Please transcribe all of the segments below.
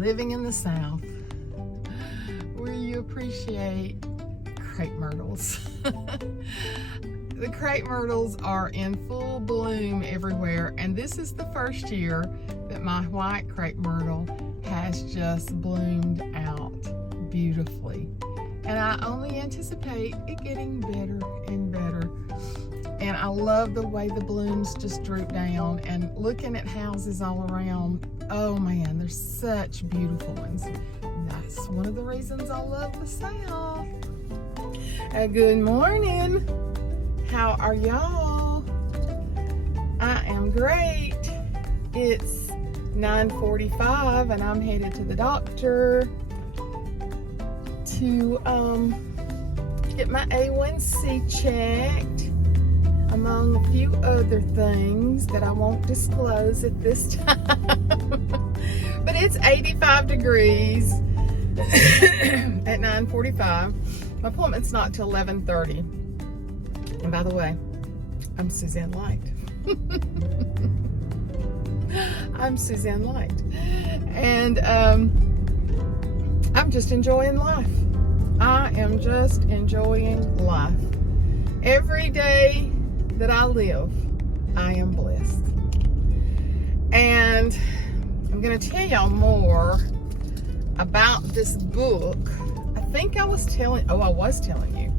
living in the South, where you appreciate crepe myrtles. The crepe myrtles are in full bloom everywhere, and this is the first year that my white crepe myrtle has just bloomed out beautifully. And I only anticipate it getting better and better. And I love the way the blooms just droop down, and looking at houses all around. Oh man, there's such beautiful ones. That's one of the reasons I love the South. Good morning. How are y'all? I am great. It's 9:45 and I'm headed to the doctor to get my A1C checked, among a few other things that I won't disclose at this time. But it's 85 degrees at 9:45. My appointment's not till 11:30. And by the way, I'm Suzanne Light. I'm Suzanne Light. And I'm just enjoying life. I am just enjoying life. Every day that I live, I am blessed. And I'm going to tell y'all more about this book. I was telling you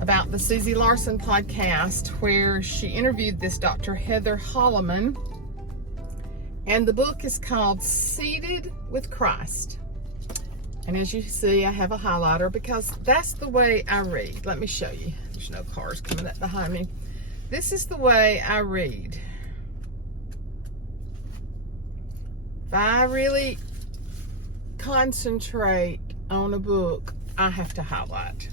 about the Susie Larson podcast, where she interviewed this Dr. Heather Holleman, and the book is called Seated with Christ. And as you see, I have a highlighter because that's the way I read. Let me show you. There's no cars coming up behind me. This is the way I read. If I really concentrate on a book, I have to highlight.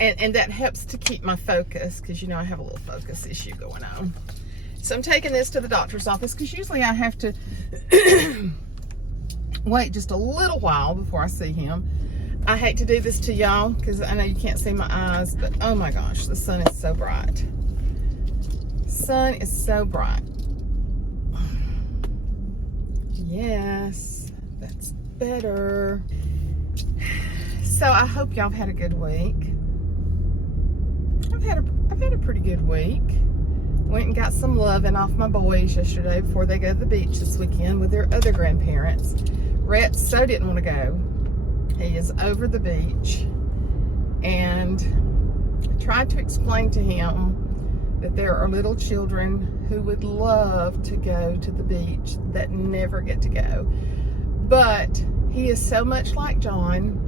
And that helps to keep my focus, because you know I have a little focus issue going on. So I'm taking this to the doctor's office, because usually I have to wait just a little while before I see him. I hate to do this to y'all, because I know you can't see my eyes, but oh my gosh, the sun is so bright. Sun is so bright. Yes, that's better. So I hope y'all have had a good week. I've had a pretty good week. Went and got some loving off my boys yesterday before they go to the beach this weekend with their other grandparents. Rhett so didn't want to go. He is over the beach, and I tried to explain to him that there are little children who would love to go to the beach that never get to go. But he is so much like John.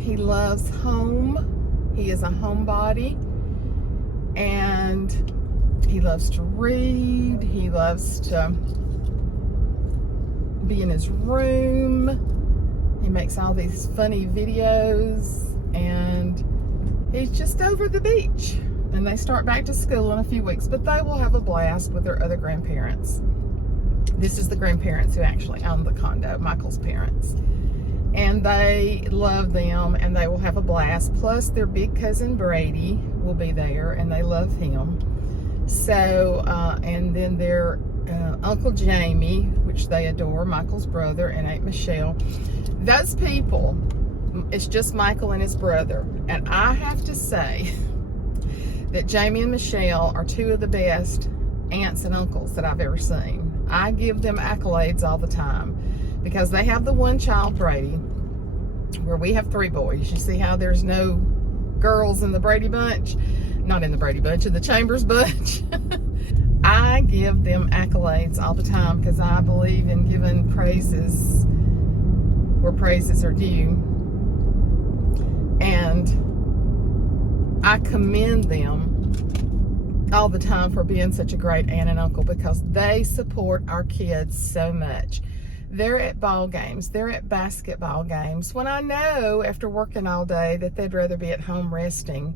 He loves home. He is a homebody, and he loves to read. He loves to be in his room. He makes all these funny videos, and he's just over the beach. And they start back to school in a few weeks, but they will have a blast with their other grandparents. This is the grandparents who actually own the condo, Michael's parents. And they love them, and they will have a blast. Plus, their big cousin Brady will be there, and they love him. So, and then their Uncle Jamie, which they adore, Michael's brother, and Aunt Michelle. Those people, it's just Michael and his brother. And I have to say that Jamie and Michelle are two of the best aunts and uncles that I've ever seen. I give them accolades all the time, because they have the one child, Brady, where we have three boys. You see how there's no girls in the Brady bunch? Not in the Brady bunch, in the Chambers bunch. I give them accolades all the time, because I believe in giving praises where praises are due. And I commend them all the time for being such a great aunt and uncle, because they support our kids so much. They're at ball games. They're at basketball games, when I know after working all day that they'd rather be at home resting.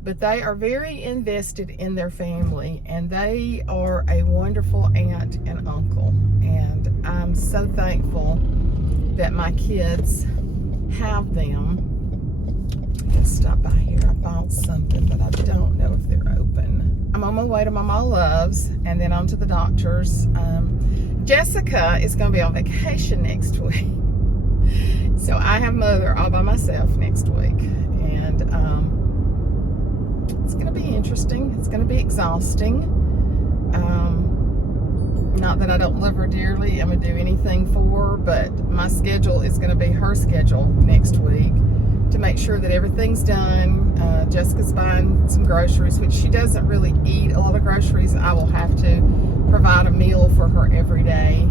But they are very invested in their family, and they are a wonderful aunt and uncle. And I'm so thankful that my kids have them. Let's stop by here. I bought something, but I don't know if they're open. I'm on my way to my Mama Loves, and then on to the doctor's. Jessica is going to be on vacation next week. So I have Mother all by myself next week. And it's going to be interesting. It's going to be exhausting. Not that I don't love her dearly. I'm going to do anything for her. But my schedule is going to be her schedule next week to make sure that everything's done. Jessica's buying some groceries, which she doesn't really eat a lot of groceries. I will have to provide a meal for her every day.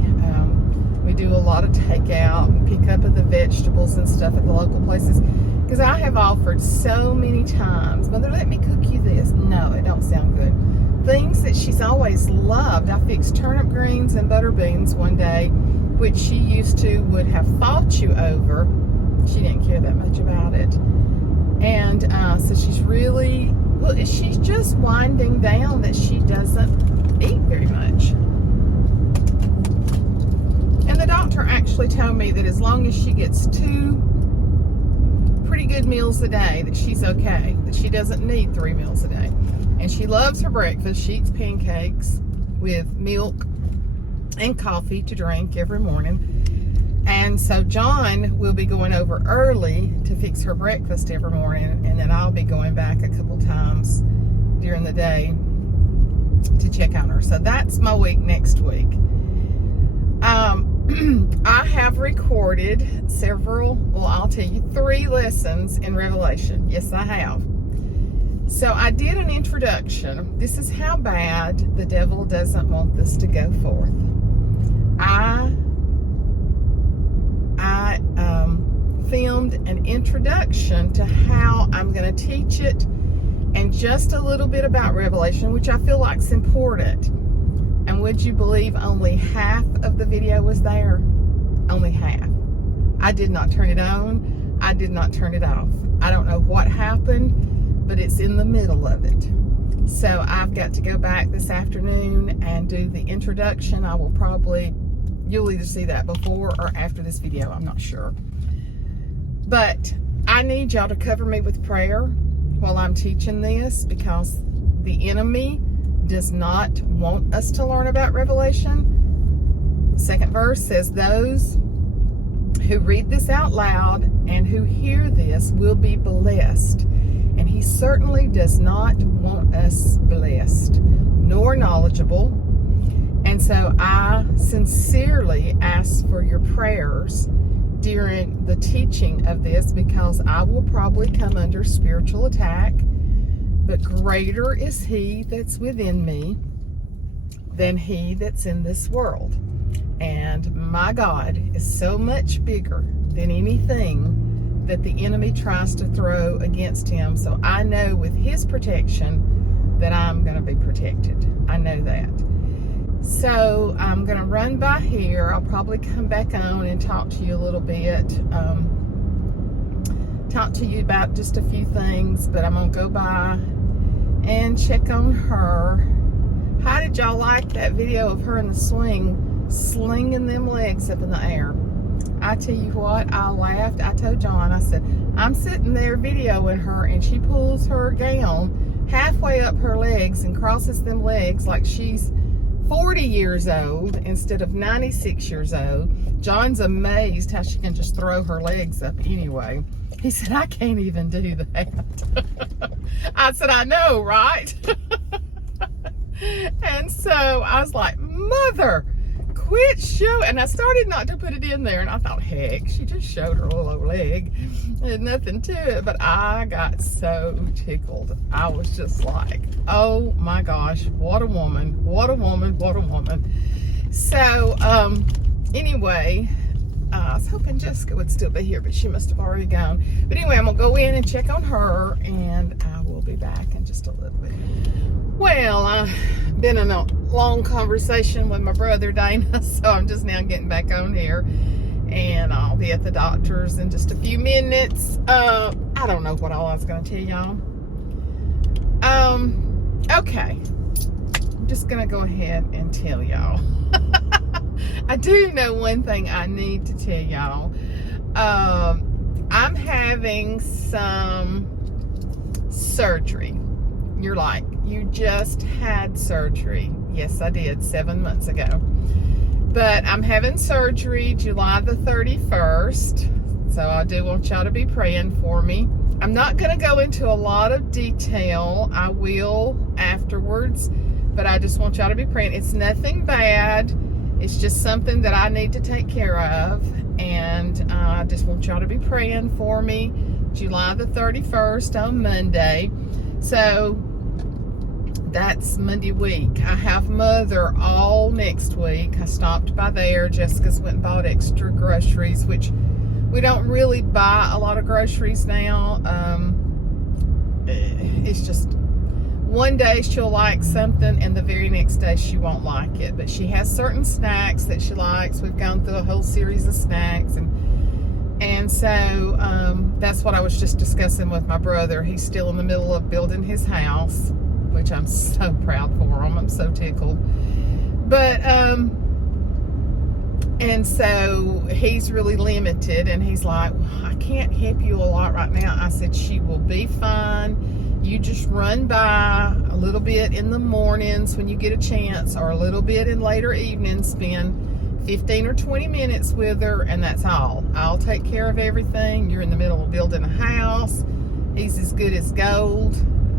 We do a lot of takeout and pick up of the vegetables and stuff at the local places, because I have offered so many times, Mother, let me cook you this. No, it don't sound good. Things that she's always loved. I fixed turnip greens and butter beans one day, which she used to would have fought you over. She didn't care that much about it. And so she's really, well, she's just winding down that she doesn't eat very much. And the doctor actually told me that as long as she gets 2 pretty good meals a day, that she's okay, that she doesn't need 3 meals a day. And she loves her breakfast. She eats pancakes with milk and coffee to drink every morning. And so John will be going over early to fix her breakfast every morning, and then I'll be going back a couple times during the day to check on her. So that's my week next week. I have recorded several, well, I'll tell you, 3 lessons in Revelation. Yes, I have. So I did an introduction. This is how bad the devil doesn't want this to go forth. I filmed an introduction to how I'm going to teach it, and just a little bit about Revelation, which I feel like is important. And would you believe only half of the video was there? Only half. I did not turn it on. I did not turn it off. I don't know what happened, but it's in the middle of it. So I've got to go back this afternoon and do the introduction. I will probably, you'll either see that before or after this video. I'm not sure. But I need y'all to cover me with prayer while I'm teaching this, because the enemy does not want us to learn about Revelation. The 2nd verse says, those who read this out loud and who hear this will be blessed. And he certainly does not want us blessed nor knowledgeable. And so I sincerely ask for your prayers during the teaching of this, because I will probably come under spiritual attack. But greater is he that's within me than he that's in this world. And my God is so much bigger than anything that the enemy tries to throw against him. So I know with his protection that I'm going to be protected. I know that. So I'm going to run by here. I'll probably come back on and talk to you a little bit. Talk to you about just a few things, but I'm going to go by and check on her. How did y'all like that video of her in the swing, slinging them legs up in the air? I tell you what, I laughed. I told John, I said, I'm sitting there videoing her, and she pulls her gown halfway up her legs and crosses them legs like she's 40 years old instead of 96 years old. John's amazed how she can just throw her legs up anyway. He said, I can't even do that. I said, I know, right? And so I was like, Mother, quit show. And I started not to put it in there, and I thought, heck, she just showed her little old leg. There's nothing to it. But I got so tickled. I was just like, oh my gosh, what a woman, what a woman, what a woman. So anyway, I was hoping Jessica would still be here, but she must have already gone. But anyway, I'm gonna go in and check on her, and I will be back in just a little bit. Well, I've been in a long conversation with my brother Dana, so I'm just now getting back on here, and I'll be at the doctor's in just a few minutes. I don't know what all I was going to tell y'all. Okay, I'm just going to go ahead and tell y'all. I do know one thing I need to tell y'all. I'm having some surgery. You're like, you just had surgery. Yes, I did, 7 months ago. But I'm having surgery July the 31st. So I do want y'all to be praying for me. I'm not going to go into a lot of detail. I will afterwards. But I just want y'all to be praying. It's nothing bad. It's just something that I need to take care of. And I just want y'all to be praying for me. July the 31st on Monday. So that's Monday week. I have Mother all next week. I stopped by there. Jessica's went and bought extra groceries, which we don't really buy a lot of groceries now. It's just one day she'll like something and the very next day she won't like it. But she has certain snacks that she likes. We've gone through a whole series of snacks, and so that's what I was just discussing with my brother. He's still in the middle of building his house, which I'm so proud for him. I'm so tickled. But and so he's really limited, and he's like, well, I can't help you a lot right now. I said, she will be fine. You just run by a little bit in the mornings when you get a chance, or a little bit in later evenings. Spend 15 or 20 minutes with her, and that's all. I'll take care of everything. You're in the middle of building a house. He's as good as gold.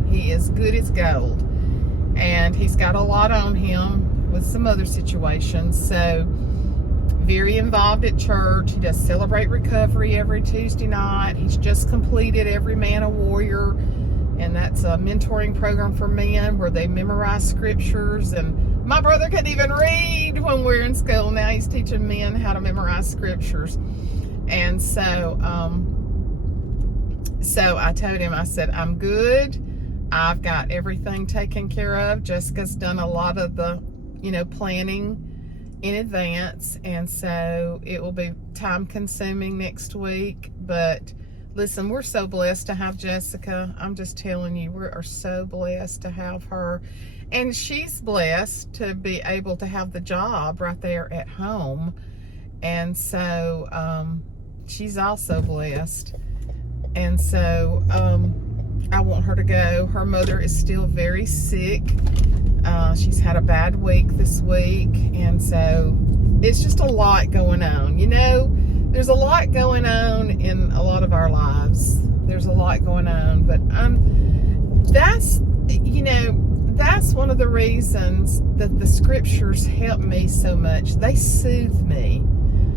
He is good as gold. And he's got a lot on him with some other situations. So, very involved at church. He does Celebrate Recovery every Tuesday night. He's just completed Every Man a Warrior. And that's a mentoring program for men where they memorize scriptures. And my brother couldn't even read when we were in school. Now he's teaching men how to memorize scriptures. And so I told him, I said, I'm good. I've got everything taken care of. Jessica's done a lot of the, planning in advance. And so it will be time consuming next week. But listen, we're so blessed to have Jessica. I'm just telling you, we are so blessed to have her. And she's blessed to be able to have the job right there at home. And so she's also blessed. And so I want her to go. Her mother is still very sick. She's had a bad week this week. And so it's just a lot going on. There's a lot going on in a lot of our lives. There's a lot going on. But that's one of the reasons that the scriptures help me so much. They soothe me.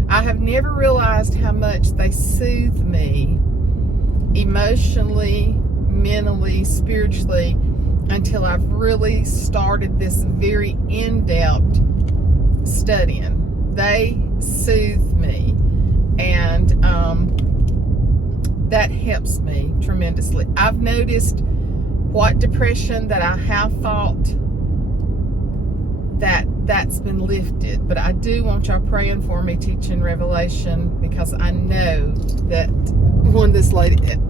I have never realized how much they soothe me emotionally, mentally, spiritually, until I've really started this very in-depth studying. They soothe me, and that helps me tremendously. I've noticed what depression that I have fought, that's been lifted. But I do want y'all praying for me teaching Revelation, because I know that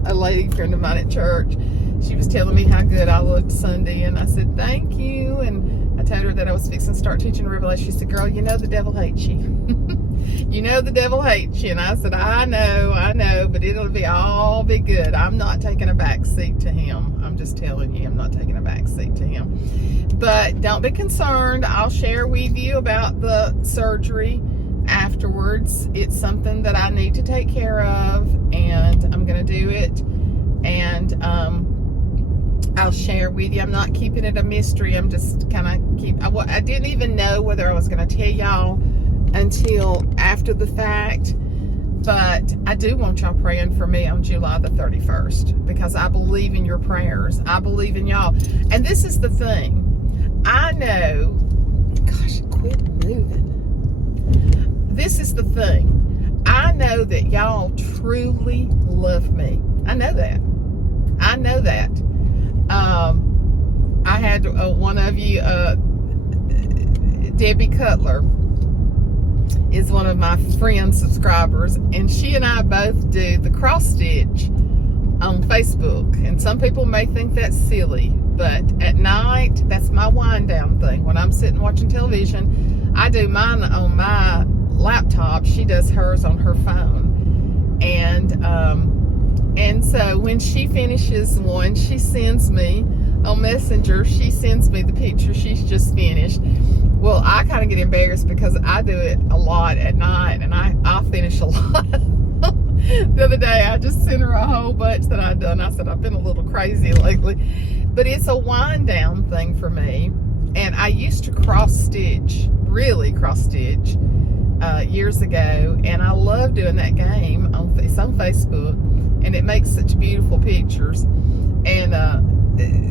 a lady friend of mine at church, she was telling me how good I looked Sunday, and I said, thank you. And I told her that I was fixing to start teaching Revelation. She said, girl, the devil hates you. The devil hates you. And I said, I know, but it'll all be good. I'm not taking a back seat to him. I'm just telling you, I'm not taking a back seat to him. But don't be concerned. I'll share with you about the surgery afterwards. It's something that I need to take care of, and I'm going to do it. And I'll share with you. I'm not keeping it a mystery. I'm just kind of I didn't even know whether I was going to tell y'all until after the fact. But I do want y'all praying for me on July the 31st, because I believe in your prayers. I believe in y'all. And this is the thing. I know, gosh, quit moving. This is the thing. I know that y'all truly love me. I know that. I had one of you, Debbie Cutler, is one of my friend subscribers, and she and I both do the cross stitch on Facebook. And some people may think that's silly, but at night, that's my wind down thing. When I'm sitting watching television, I do mine on my laptop. She does hers on her phone. And so when she finishes one, she sends me on Messenger, she sends me the picture she's just finished. Well, I kind of get embarrassed because I do it a lot at night, and I finish a lot. The other day, I just sent her a whole bunch that I'd done. I said, I've been a little crazy lately. But it's a wind down thing for me. And I used to really cross stitch years ago. And I love doing that game. It's on Facebook. And it makes such beautiful pictures. And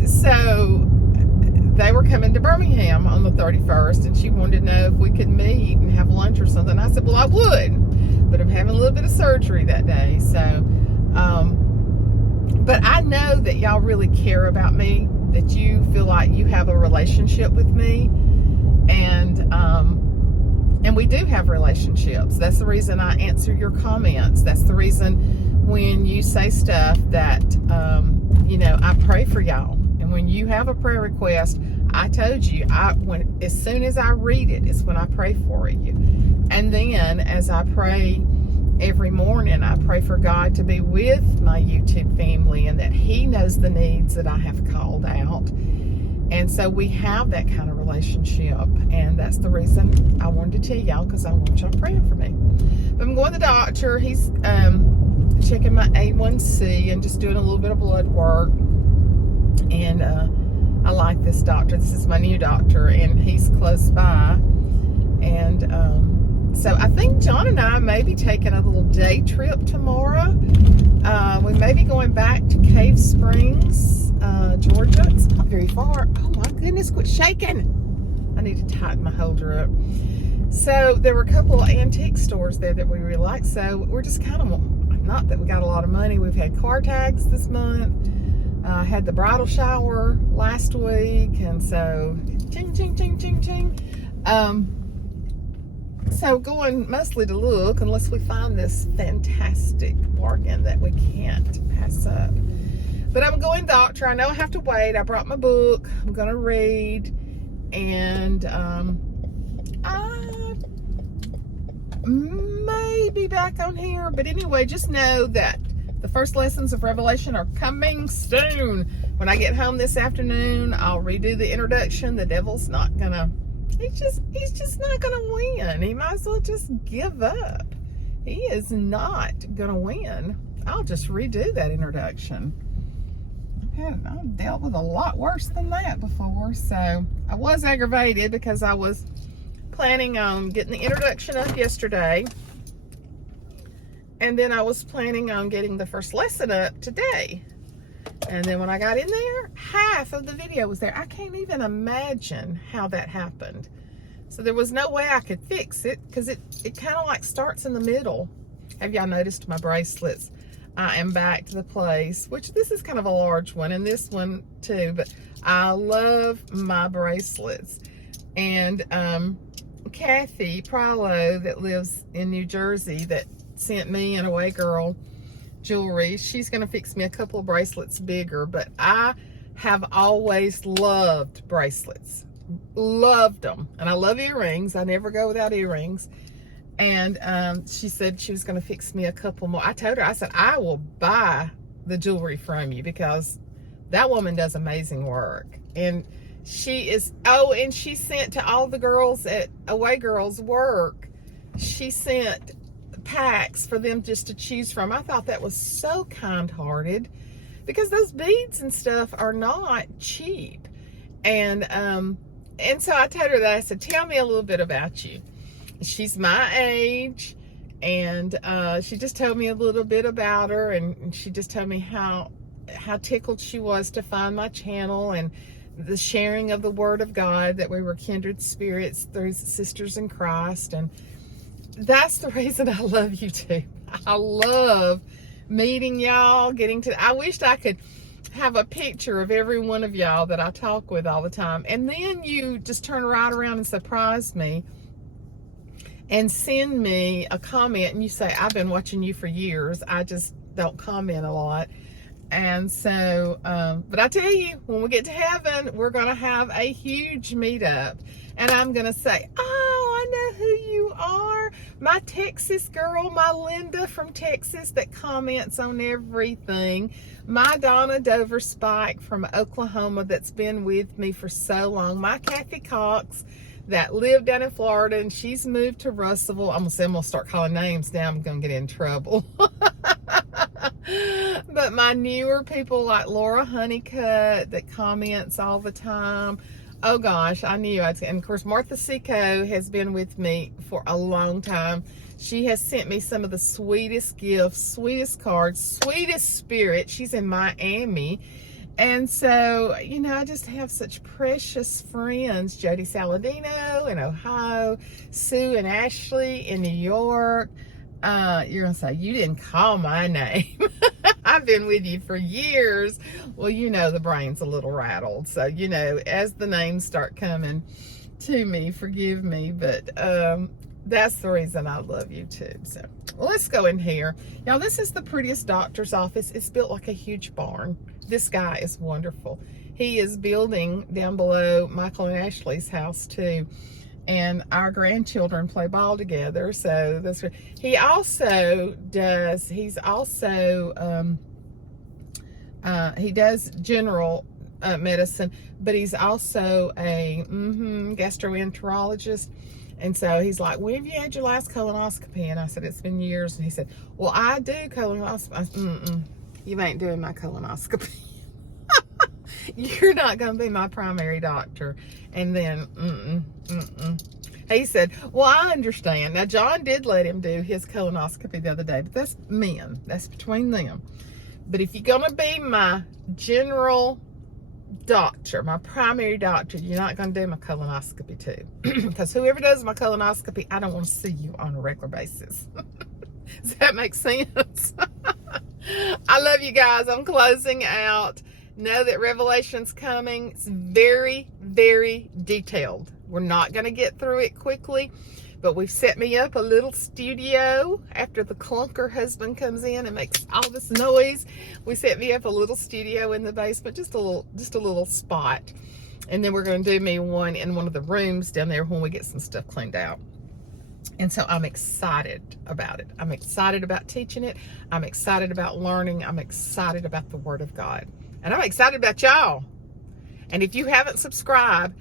so they were coming to Birmingham on the 31st. And she wanted to know if we could meet and have lunch or something. I said, well, I would. But I'm having a little bit of surgery that day. So, but I know that y'all really care about me, that you feel like you have a relationship with me, and we do have relationships. That's the reason I answer your comments. That's the reason when you say stuff that, I pray for y'all. And when you have a prayer request, I told you, as soon as I read it, it's when I pray for you. And then as I pray every morning, I pray for God to be with my YouTube family and that He knows the needs that I have called out. And so we have that kind of relationship. And that's the reason I wanted to tell y'all, because I want y'all praying for me. But I'm going to the doctor. He's checking my A1C and just doing a little bit of blood work. And I like this doctor. This is my new doctor, and he's close by. And so I think John and I may be taking a little day trip tomorrow. We may be going back to Cave Springs, Georgia. It's not very far. Oh my goodness, quit shaking. I need to tighten my holder up. So there were a couple of antique stores there that we really liked. So we're just kind of, not that we got a lot of money. We've had car tags this month. Had the bridal shower last week. And so, ching, ching, ching, ching, ching. So going mostly to look, unless we find this fantastic bargain that we can't pass up. But I'm going doctor. I know I have to wait. I brought my book. I'm going to read. And I may be back on here. But anyway, just know that the first lessons of Revelation are coming soon. When I get home this afternoon, I'll redo the introduction. The devil's not going to... He's just not going to win. He might as well just give up. He is not going to win. I'll just redo that introduction. I've dealt with a lot worse than that before. So I was aggravated because I was planning on getting the introduction up yesterday. And then I was planning on getting the first lesson up today. And then when I got in there, half of the video was there. I can't even imagine how that happened. So there was no way I could fix it because it kind of like starts in the middle. Have y'all noticed my bracelets? I am back to the place, which this is kind of a large one, and this one too, but I love my bracelets. And Kathy Prilo, that lives in New Jersey, that sent me an Away Girl jewelry, she's going to fix me a couple of bracelets bigger. But I have always loved bracelets, loved them. And I love earrings. I never go without earrings. And she said she was going to fix me a couple more. I told her, I said, I will buy the jewelry from you because that woman does amazing work. And she is, and she sent to all the girls at Away Girls work, she sent packs for them just to choose from. I thought that was so kind-hearted because those beads and stuff are not cheap. And so I told her that. I said, tell me a little bit about you. She's my age, and she just told me a little bit about her, and she just told me how tickled she was to find my channel and the sharing of the Word of God, that we were kindred spirits through sisters in Christ. And that's the reason I love YouTube. I love meeting y'all, I wished I could have a picture of every one of y'all that I talk with all the time. And then you just turn right around and surprise me and send me a comment and you say, I've been watching you for years. I just don't comment a lot. And so, but I tell you, when we get to heaven, we're going to have a huge meetup. And I'm going to say, oh, I know who you are. My Texas girl, my Linda from Texas that comments on everything. My Donna Dover Spike from Oklahoma that's been with me for so long. My Kathy Cox that live down in Florida, and she's moved to Russellville. I'm gonna start calling names now. I'm gonna get in trouble. But my newer people like Laura Honeycutt that comments all the time. Oh gosh, I knew I'd. And of course, Martha Seco has been with me for a long time. She has sent me some of the sweetest gifts, sweetest cards, sweetest spirit. She's in Miami. And so, you know, I just have such precious friends. Jody Saladino in Ohio, Sue and Ashley in New York. You're going to say, you didn't call my name. I've been with you for years. Well, you know, the brain's a little rattled. So, you know, as the names start coming to me, forgive me. But that's the reason I love YouTube. So, well, let's go in here. Now, this is the prettiest doctor's office. It's built like a huge barn. This guy is wonderful. He is building down below Michael and Ashley's house too. And our grandchildren play ball together. So that's what he also does. He does general medicine, but he's also a gastroenterologist. And so he's like, when have you had your last colonoscopy? And I said, it's been years. And he said, well, I do colonoscopy. I said, you ain't doing my colonoscopy. You're not going to be my primary doctor. And then, he said, well, I understand. Now, John did let him do his colonoscopy the other day, but that's men. That's between them. But if you're going to be my general doctor, my primary doctor, you're not going to do my colonoscopy too. Because whoever does my colonoscopy, I don't want to see you on a regular basis. Does that make sense? I love you guys. I'm closing out. Know that Revelation's coming. It's very, very detailed. We're not going to get through it quickly, but we've set me up a little studio after the clunker husband comes in and makes all this noise. We set me up a little studio in the basement, just a little spot. And then we're going to do me one in one of the rooms down there when we get some stuff cleaned out. And so I'm excited about it. I'm excited about teaching it. I'm excited about learning. I'm excited about the Word of God. And I'm excited about y'all. And if you haven't subscribed,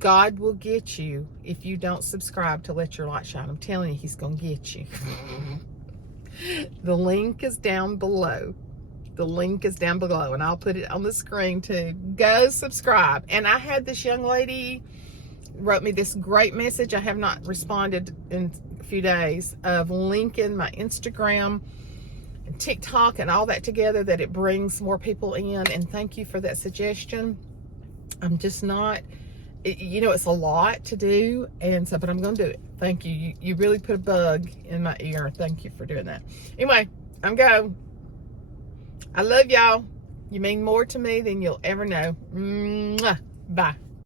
God will get you if you don't subscribe to Let Your Light Shine. I'm telling you, He's going to get you. The link is down below. The link is down below. And I'll put it on the screen too. Go subscribe. And I had this young lady wrote me this great message. I have not responded in a few days of linking my Instagram and TikTok and all that together, that it brings more people in. And thank you for that suggestion. I'm just not, you know, it's a lot to do. And so, but I'm going to do it. Thank you. You really put a bug in my ear. Thank you for doing that. Anyway, I'm going. I love y'all. You mean more to me than you'll ever know. Mwah. Bye.